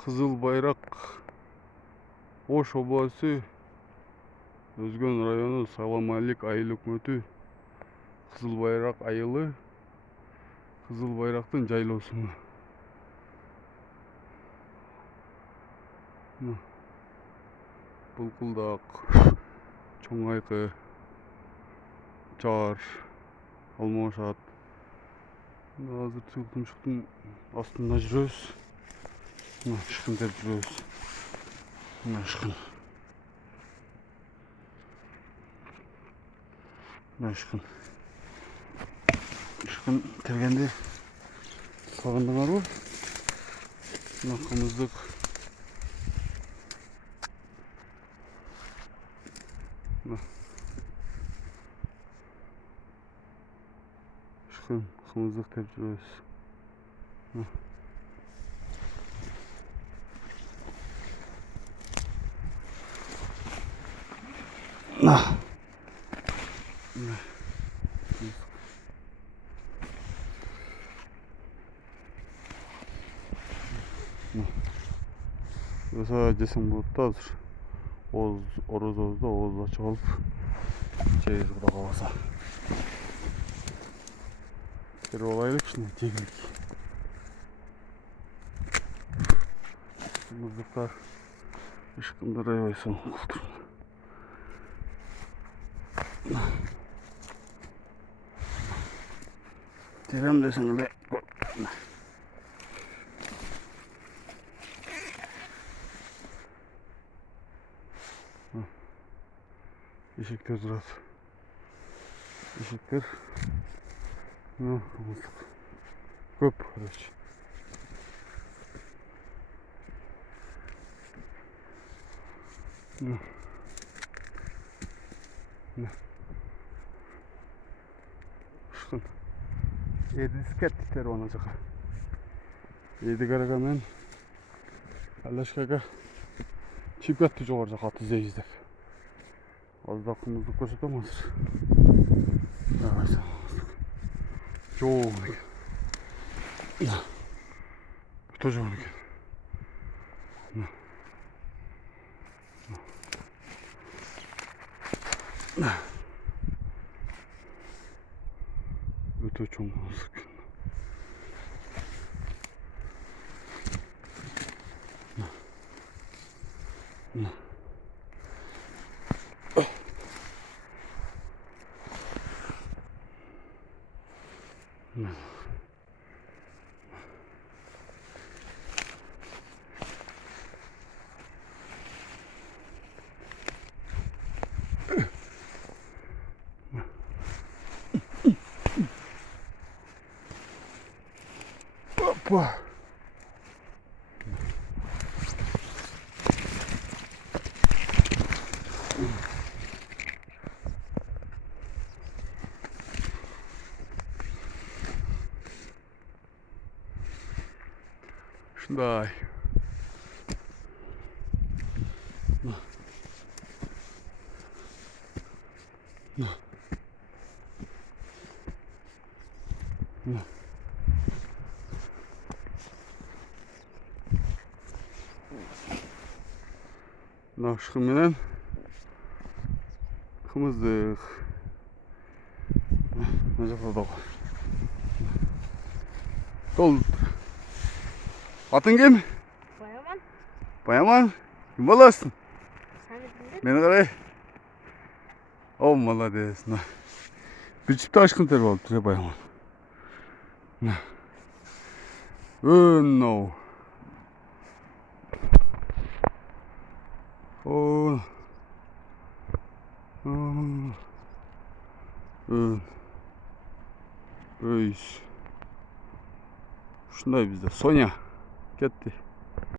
Кызыл Байрак Ош обласы Өзгөн району Салам Алик айыл өкмөтү Кызыл Байрак айылы Кызыл Байрактын жайлоосуна. Булкулдак, чоң айкы, жар, алмашат. Азыр тумшуктун астында жүрөбүз. Ышкын терип жүрөбүз. Ышкын. Ышкын тергенди сагындыңарбы? Кымыздык. Ышкын кымыздык терип жүрөбүз. Өсө жесең болот да азыр. Орозобузда ооз ачып алып жейбиз Кудай кааласа. Терип алайлык ушундай жегилик. Кымыздыктар ышкындар аябай соң кылтыр. Терем десең эле ишектер турат. Ишектер көп, короче. Ышкын эдиз кеттиктер ана жака. Эди карага мен Алашкага чип кетти жогору жака ат издейбиз деп. Азда кымыздык көрсөтөм азыр. Жоң экен. Өтө жоң экен. Өтө чоң кымыздык. Опа. Ушундай. Ышкын менен кымыздык. Мына жакта дагы. Сол. Атың ким? Баяман. Баяман? Ким боласың? Самитинде. Мени карай. О, молодец. Бир чипте ышкын терип алыптыр, Баяман. No. Ушундай бизде Соня кетти.